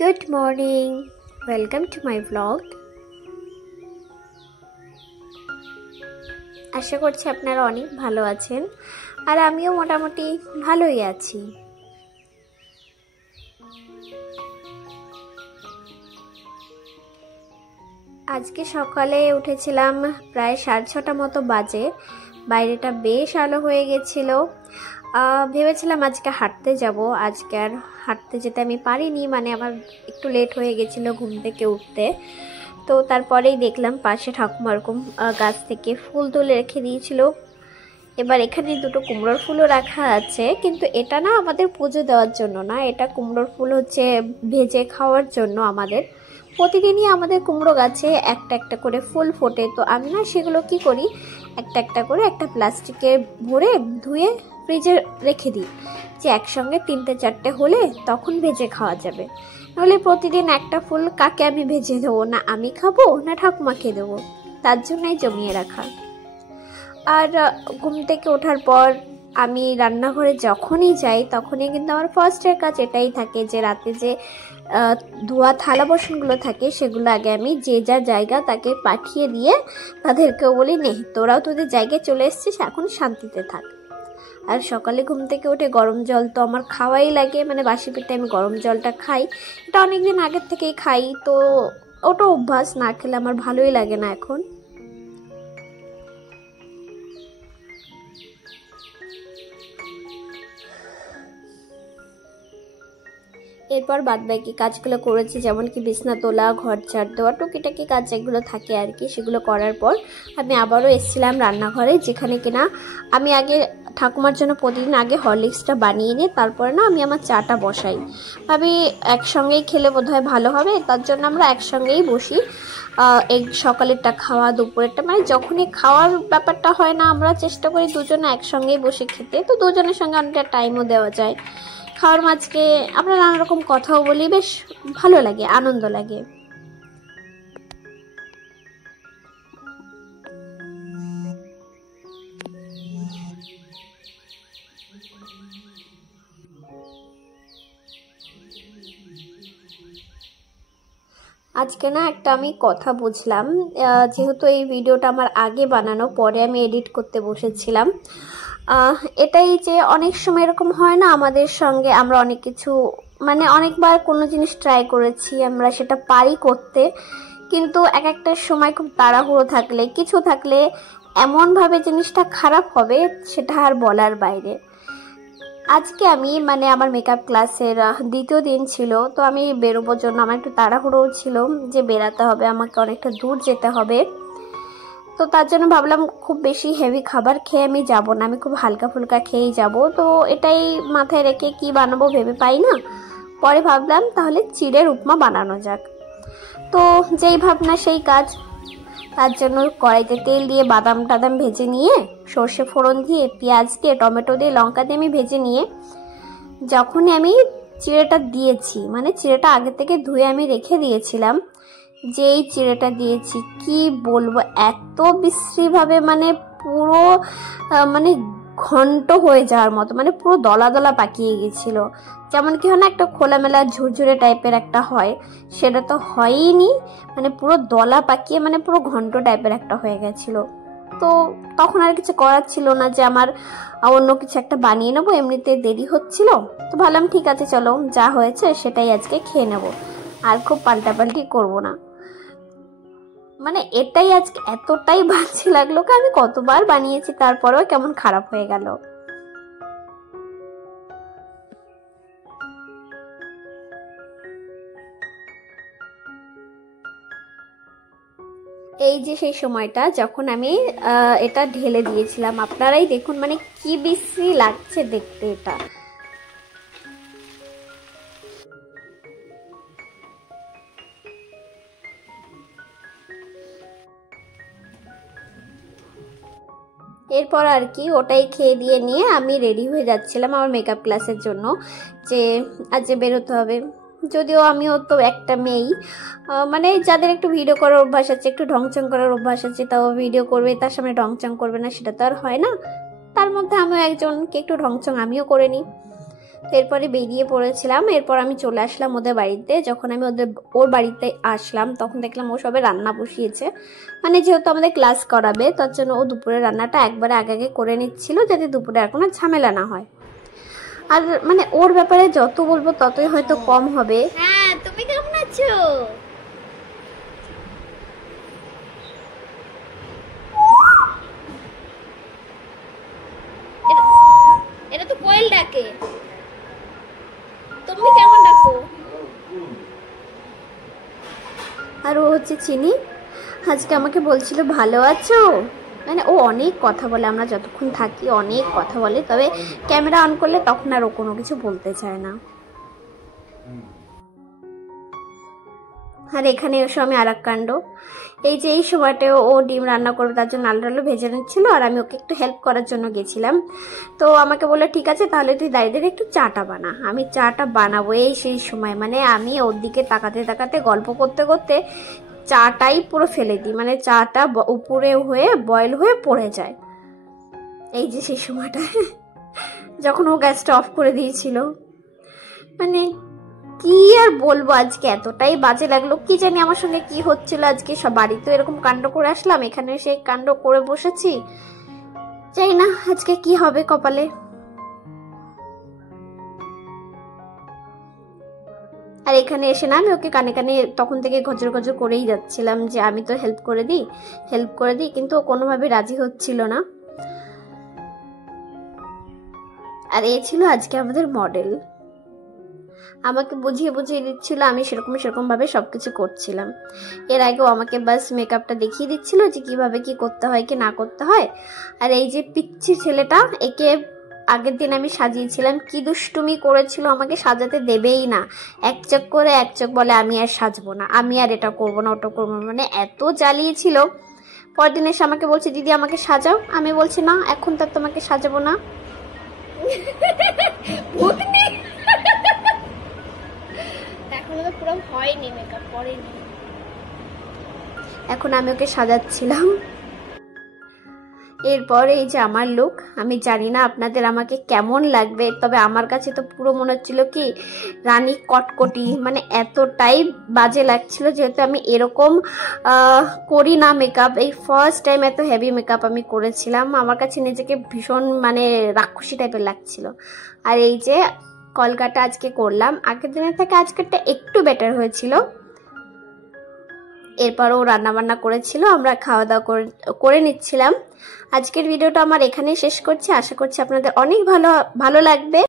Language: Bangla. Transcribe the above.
Good morning. Welcome to my vlog. আশা করছি আপনারা অনেক ভালো আছেন আর আমিও মোটামুটি ভালোই আছি। আজকে সকালে উঠেছিলাম প্রায় 6:30 মতো বাজে। বাইরেটা বেশ আলো হয়ে গেছিল। ভেবেছিলাম আজকে হাঁটতে যাব, আজকে আর হাঁটতে যেতে আমি পারিনি, মানে আমার একটু লেট হয়ে গেছিল ঘুম থেকে উঠতে। তো তারপরেই দেখলাম পাশে ঠাকুমা এরকম গাছ থেকে ফুল তুলে রেখে দিয়েছিল। এবার এখানে দুটো কুমড়োর ফুলও রাখা আছে, কিন্তু এটা না আমাদের পুজো দেওয়ার জন্য না, এটা কুমড়োর ফুল হচ্ছে ভেজে খাওয়ার জন্য। আমাদের প্রতিদিনই আমাদের কুমড়ো গাছে একটা একটা করে ফুল ফোটে, তো আমি না সেগুলো কি করি, একটা একটা করে একটা প্লাস্টিকে ভরে ধুয়ে ফ্রিজে রেখে দিই, যে একসঙ্গে 3-4টে হলে তখন ভেজে খাওয়া যাবে। নাহলে প্রতিদিন একটা ফুল কাকে আমি ভেজে দেবো, না আমি খাবো না ঠাকুমাকে দেবো, তার জন্যই জমিয়ে রাখা। আর ঘুম থেকে ওঠার পর আমি রান্নাঘরে যখনই যাই তখনই কিন্তু আমার ফার্স্টের কাজ এটাই থাকে, যে রাতে যে ধোয়া থালা বাসনগুলো থাকে সেগুলো আগে আমি যে যার জায়গা তাকে পাঠিয়ে দিয়ে তাদেরকেও বলি, নে তোরাও তোদের জায়গায় চলে এসেছিস, এখন শান্তিতে থাক। আর সকালে ঘুম থেকে উঠে গরম জল তো আমার খাওয়াই লাগে, মানে বাসি পেটে আমি গরম জলটা খাই, এটা অনেকদিন আগের থেকেই খাই, তো ওটা অভ্যাস, না খেলে আমার ভালোই লাগে না এখন। এরপর বাদবাকি কাজগুলো করেছি, যেমন কি বিছনা তোলা, ঘর ঝাড় দেওয়া, টুকিটাকি কাজ যেগুলো থাকে আর কি, সেগুলো করার পর আমি আবারও এসেছিলাম রান্নাঘরে, যেখানে কিনা আমি আগে ঠাকুমার জন্য প্রতিদিন আগে হরলিক্সটা বানিয়ে নিই, তারপরে না আমি আমার চাটা বসাই, ভাবি একসঙ্গেই খেলে বোধহয় ভালো হবে, তার জন্য আমরা একসঙ্গেই বসি। এই সকালেরটা খাওয়া, দুপুরেরটা, মানে যখনই খাওয়ার ব্যাপারটা হয় না আমরা চেষ্টা করি দুজনে একসঙ্গেই বসে খেতে, তো দুজনের সঙ্গে অনেকটা টাইমও দেওয়া যায়। খাওয়ার মাঝকে আমরা নানা রকম কথাও বলি, বেশ ভালো লাগে, আনন্দ লাগে। আজকে না একটা আমি কথা বুঝলাম, যেহেতু এই ভিডিওটা আমার আগে বানানো, পরে আমি এডিট করতে বসেছিলাম। এটাই যে অনেক সময় এরকম হয় না আমাদের সঙ্গে, আমরা অনেক কিছু মানে অনেকবার কোনো জিনিস ট্রাই করেছি, আমরা সেটা পারি করতে, কিন্তু এক একটা সময় খুব তাড়াহুড়ো থাকলে, কিছু থাকলে এমনভাবে জিনিসটা খারাপ হবে সেটা আর বলার বাইরে। আজকে আমি মানে আমার মেকআপ ক্লাসের দ্বিতীয় দিন ছিল, তো আমি বেরোবার জন্য আমার একটু তাড়াহুড়ো ছিল, যে বেরাতে হবে, আমাকে অনেকটা দূর যেতে হবে, তো তার জন্য ভাবলাম খুব বেশি হেভি খাবার খেয়ে আমি যাব না, আমি খুব হালকা ফুলকা খেয়েই যাব। তো এটাই মাথায় রেখে কি বানাবো ভেবে পাই না, পরে ভাবলাম তাহলে চিড়ের উপমা বানানো যাক। তো যেই ভাবনা সেই কাজ, তার জন্য কড়াইতে তেল দিয়ে বাদাম টাদাম ভেজে নিয়ে, সর্ষে ফোড়ন দিয়ে, পেঁয়াজ দিয়ে, টমেটো দিয়ে, লঙ্কা দিয়ে আমি ভেজে নিয়ে, যখনই আমি চিড়েটা দিয়েছি, মানে চিড়েটা আগে থেকে ধুয়ে আমি রেখে দিয়েছিলাম, যেই চিড়েটা দিয়েছি কি বলবো, এত বিশ্রীভাবে, মানে পুরো মানে ঘন্ট হয়ে যাওয়ার মতো, মানে পুরো দলা দলা পাকিয়ে গেছিল, যেমন কি হয় না একটা খোলামেলা ঝুরঝুরে টাইপের একটা হয়, সেটা তো হয়ইনি, মানে পুরো দলা পাকিয়ে মানে পুরো ঘন্ট টাইপের একটা হয়ে গেছিল। তো তখন আর কিছু করার ছিল না, যে আমার অন্য কিছু একটা বানিয়ে নেবো, এমনিতে দেরি হচ্ছিল, তো ভাবলাম ঠিক আছে চলো যা হয়েছে সেটাই আজকে খেয়ে নেব, আর খুব পাল্টাপাল্টি করবো না। মানে এটাই আজকে এতটাই বাজে লাগলো, আমি কতবার বানিয়েছি তারপরেও কেমন খারাপ হয়ে গেল। এই যে সেই সময়টা যখন আমি এটা ঢেলে দিয়েছিলাম, আপনারাই দেখুন মানে কি বিশ্রী লাগছে দেখতে এটা। এরপর আর কি ওটাই খেয়ে দিয়ে নিয়ে আমি রেডি হয়ে যাচ্ছিলাম আমার মেকআপ ক্লাসের জন্য, যে আজ বেরোতে হবে। যদিও আমিও তো একটা মেয়েই, মানে যাদের একটু ভিডিও করার অভ্যাস আছে, একটু ঢংচং করার অভ্যাস আছে, তাও ভিডিও করবে, তার সামনে ঢংচং করবে না, সেটা তো আর হয় না। তার মধ্যে আমিও একজনকে একটু ঢংচং আমিও করে নিই। এরপরে বেরিয়ে পড়েছিলাম। এরপর আমি চলে আসলাম ওদের বাড়িতে। যখন আমি ওর বাড়িতে আসলাম তখন দেখলাম ও সবে রান্না বসিয়েছে, মানে যেহেতু আমাদের ক্লাস করাবে তার জন্য ও দুপুরের রান্নাটা একবারে আগে আগে করে নিচ্ছিল যাতে দুপুরে আর কোনো ঝামেলা না হয়। আর মানে ওর ব্যাপারে যত বলবো ততই হয়তো কম হবে। হ্যাঁ, তুমি কেমন আছো? এটা তো কোয়েল ডাকে, তুমি কেমন ডাকো? আর ও হচ্ছে চিনি। আজকে আমাকে বলছিল ভালো আছো, মানে ও অনেক কথা বলে, আমরা যতক্ষণ থাকি অনেক কথা বলে, তবে ক্যামেরা অন করলে তখন আর ও কোনো কিছু বলতে চায় না। আর এখানে এসে আমি আর এক কাণ্ড, এই যে এই সময়টায় ও ডিম রান্না করবে তার জন্য আলু আলু ভেজে নিচ্ছিল, আর আমি ওকে একটু হেল্প করার জন্য গেছিলাম। তো আমাকে বললো ঠিক আছে তাহলে তুই দাঁড়িয়ে দাঁড়িয়ে একটু চাটা বানা। আমি চাটা বানাবো এই সেই সময়, মানে আমি ওর দিকে তাকাতে তাকাতে গল্প করতে করতে চাটাই পুরো ফেলে দিই, মানে চাটা উপরে হয়ে বয়েল হয়ে পড়ে যায়। এই যে সেই সময়টা যখন ও গ্যাসটা অফ করে দিয়েছিল, মানে কি আর বলবো, আজকে এতটাই বাজে লাগলো। কি জানি আমার সঙ্গে কি হচ্ছিল আজকে, সব বাড়িতে এরকম কাণ্ড করে আসলাম, এখানে সেই কাণ্ড করে বসেছি, জানি না আজকে কি হবে কপালে। আর এখানে এসে না আমি ওকে কানে কানে তখন থেকে গজর গজর করেই যাচ্ছিলাম যে আমি তো হেল্প করে দিই, কিন্তু ও কোনোভাবে রাজি হচ্ছিল না। আর এ ছিল আজকে আমাদের মডেল, আমাকে বুঝিয়ে বুঝিয়ে দিচ্ছিল, আমি সেরকম ভাবে সবকিছু করছিলাম। এর আগেও আমাকে বাস মেকআপটা দেখিয়ে দিচ্ছিল যে কিভাবে কি করতে হয় কি না করতে হয়। আর এই যে পিচ্ছি ছেলেটা, একে আগের দিন আমি সাজিয়েছিলাম, কি দুষ্টুমি করেছিল, আমাকে সাজাতে দেবেই না, এক চোখ বলে আমি আর সাজবো না, আমি আর এটা করবো না ওটা করবো না, মানে এত জ্বালিয়েছিল। পরদিন এসে আমাকে বলছে দিদি আমাকে সাজাও, আমি বলছি না এখন তার তোমাকে সাজাবো না। এখনো তো পুরো হয়নি, মেকআপ করেনি। এখন আমি ওকে সাজাচ্ছিলাম। এরপর এই যে আমার লুক, আমি জানি না আপনাদের আমাকে কেমন লাগবে, তবে আমার কাছে তো পুরো মনে হচ্ছিল কি রানী কটকটি, মানে এতটাই বাজে লাগছিল, যেহেতু আমি এরকম করি না মেকআপ, এই ফার্স্ট টাইম এত হেভি মেকআপ আমি করেছিলাম। আমার কাছে নিজেকে ভীষণ মানে রাক্ষসী টাইপের লাগছিল। আর এই যে কলকাটা আজকে করলাম, আগের দিনের থেকে আজকেরটা একটু বেটার হয়েছিল। এরপরও রান্না বান্না করেছিল, আমরা খাওয়া দাওয়া করে নিচ্ছিলাম। আজকের ভিডিওটা আমার এখানেই শেষ করছি, আশা করছি আপনাদের অনেক ভালো লাগবে।